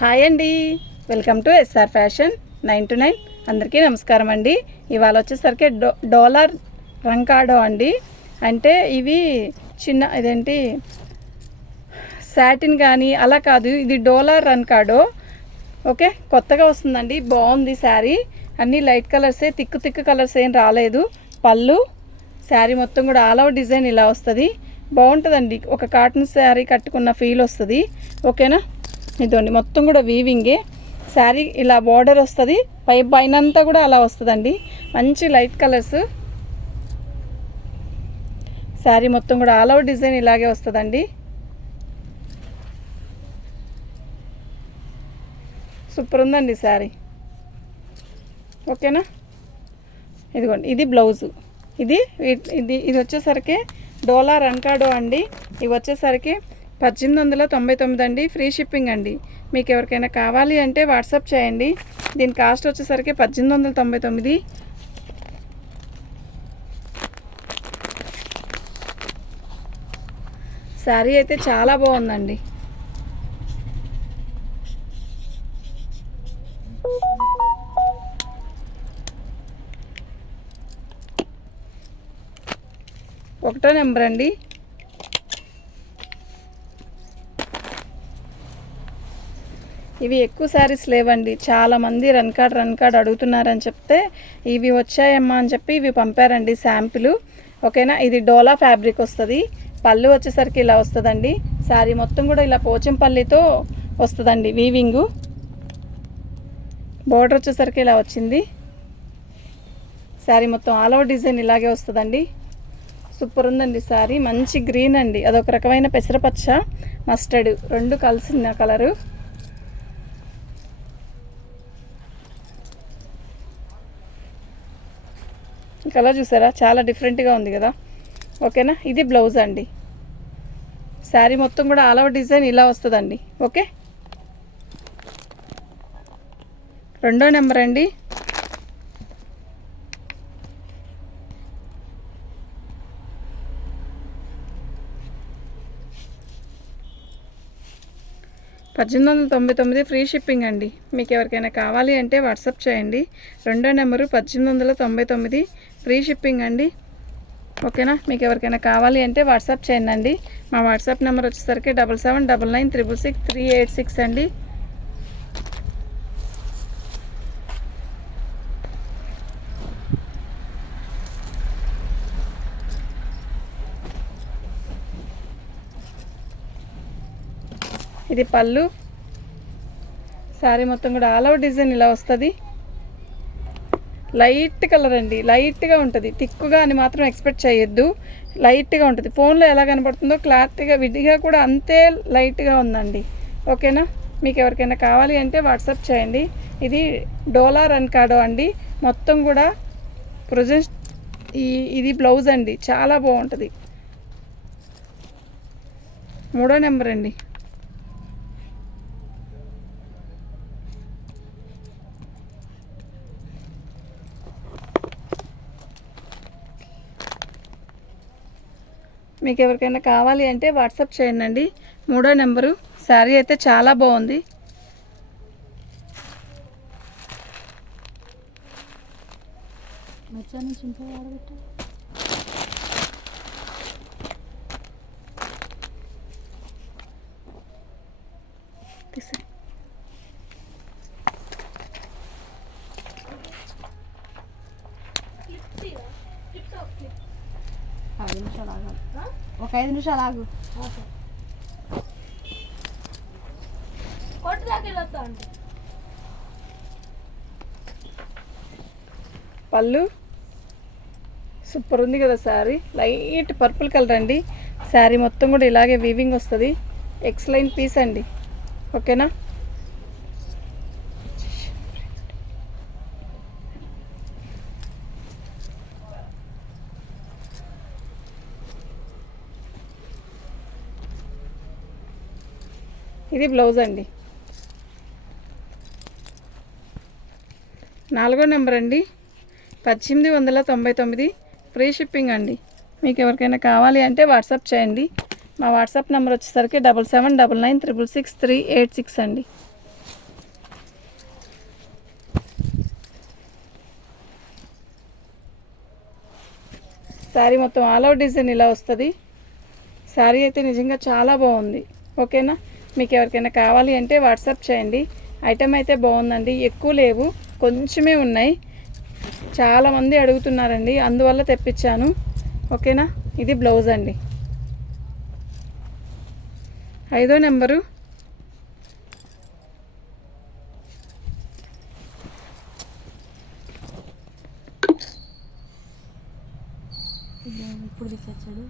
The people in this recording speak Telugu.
హాయ్ అండి, welcome to SR fashion 9 to 9. అందరికీ నమస్కారం అండి. ఇవాళ వచ్చేసరికి డోలార్ రంకాడో అండి. అంటే ఇవి చిన్న ఇదేంటి సాటిన్ కానీ అలా కాదు, ఇది డోలార్ రంకాడో. ఓకే, కొత్తగా వస్తుందండి, బాగుంది శారీ. అన్నీ లైట్ కలర్సే, థిక్ కలర్స్ ఏం రాలేదు. పళ్ళు శారీ మొత్తం కూడా ఆల్ ఓవర్ డిజైన్ ఇలా వస్తుంది. బాగుంటుందండి, ఒక కాటన్ శారీ కట్టుకున్న ఫీల్ వస్తుంది. ఓకేనా, ఇదండి మొత్తం కూడా వీవింగే. శారీ ఇలా బార్డర్ వస్తుంది, పైనంతా కూడా అలా వస్తుందండి. మంచి లైట్ కలర్స్. శారీ మొత్తం కూడా ఆల్ ఓవర్ డిజైన్ ఇలాగే వస్తుందండి. సూపర్ ఉందండి శారీ. ఓకేనా, ఇదిగోండి ఇది బ్లౌజు. ఇది ఇది ఇది వచ్చేసరికి డోలార్ రంకాడో అండి. ఇవి వచ్చేసరికి 1899 అండి. ఫ్రీ షిప్పింగ్ అండి. మీకు ఎవరికైనా కావాలి అంటే వాట్సాప్ చేయండి. దీని కాస్ట్ వచ్చేసరికి 1899. శారీ అయితే చాలా బాగుందండి. ఒకటో నెంబర్ అండి. ఇవి ఎక్కువ శారీస్ లేవండి, చాలామంది రన్ కార్డ్ అడుగుతున్నారని చెప్తే ఇవి వచ్చాయమ్మా అని చెప్పి ఇవి పంపారండి శాంపిల్. ఓకేనా, ఇది డోలా ఫ్యాబ్రిక్ వస్తుంది. పళ్ళు వచ్చేసరికి ఇలా వస్తుందండి. శారీ మొత్తం కూడా ఇలా పోచంపల్లితో వస్తుందండి వీవింగు. బోర్డర్ వచ్చేసరికి ఇలా వచ్చింది. శారీ మొత్తం ఆల్ ఓవర్ డిజైన్ ఇలాగే వస్తుందండి. సూపర్ ఉందండి శారీ. మంచి గ్రీన్ అండి, అదొక రకమైన పెసరపచ్చ, మస్టర్డ్ రెండు కలిసిన కలరు. కలర్ చూసారా, చాలా డిఫరెంట్గా ఉంది కదా. ఓకేనా, ఇది బ్లౌజ్ అండి. శారీ మొత్తం కూడా ఆల్ ఓవర్ డిజైన్ ఇలా వస్తుందండి. ఓకే, రెండో నెంబర్ అండి. $1899 ఫ్రీ షిప్పింగ్ అండి. మీకు ఎవరికైనా కావాలి అంటే వాట్సాప్ చేయండి. రెండో నెంబరు 1899 ఫ్రీ షిప్పింగ్ అండి. ఓకేనా, మీకు ఎవరికైనా కావాలి అంటే వాట్సాప్ చేయండి. మా వాట్సాప్ నెంబర్ వచ్చేసరికి 7799666386 అండి. ఇది పళ్ళు. శారీ మొత్తం కూడా ఆల్ ఓవర్ డిజైన్ ఇలా వస్తుంది. లైట్ కలర్ అండి, లైట్గా ఉంటుంది. థిక్గా అని మాత్రం ఎక్స్పెక్ట్ చేయొద్దు, లైట్గా ఉంటుంది. ఫోన్లో ఎలా కనపడుతుందో క్లారిటీగా విడిగా కూడా అంతే లైట్గా ఉందండి. ఓకేనా, మీకు ఎవరికైనా కావాలి అంటే వాట్సాప్ చేయండి. ఇది డోలార్ రంకాడో అండి. మొత్తం కూడా ప్రొజెక్ట్ ఇది బ్లౌజ్ అండి, చాలా బాగుంటుంది. మూడో నెంబర్ అండి. మీకు ఎవరికైనా కావాలి అంటే వాట్సాప్ చేయండి. మూడో నెంబరు. శారీ అయితే చాలా బాగుంది. ఒక 5 నిమిషాలు ఆగు. పళ్ళు సూపర్ ఉంది కదా శారీ. లైట్ పర్పుల్ కలర్ అండి. శారీ మొత్తం కూడా ఇలాగే వీవింగ్ వస్తుంది. ఎక్స్లైన్ పీస్ అండి. ఓకేనా, ఇది బ్లౌజ్ అండి. నాలుగో నెంబర్ అండి. 1899 ఫ్రీ షిప్పింగ్ అండి. మీకు ఎవరికైనా కావాలి అంటే వాట్సాప్ చేయండి. మా వాట్సాప్ నెంబర్ వచ్చేసరికి 7799666386 అండి. శారీ మొత్తం ఆల్ అవుట్ డిజైన్ ఇలా వస్తుంది. శారీ అయితే నిజంగా చాలా బాగుంది. ఓకేనా, మీకు ఎవరికైనా కావాలి అంటే వాట్సాప్ చేయండి. ఐటమ్ అయితే బాగుందండి, ఎక్కువ లేవు, కొంచెమే ఉన్నాయి. చాలామంది అడుగుతున్నారండి, అందువల్ల తెప్పించాను. ఓకేనా, ఇది బ్లౌజ్ అండి. 5వ నెంబరు. ఇప్పుడు తీసుకొచ్చాడు.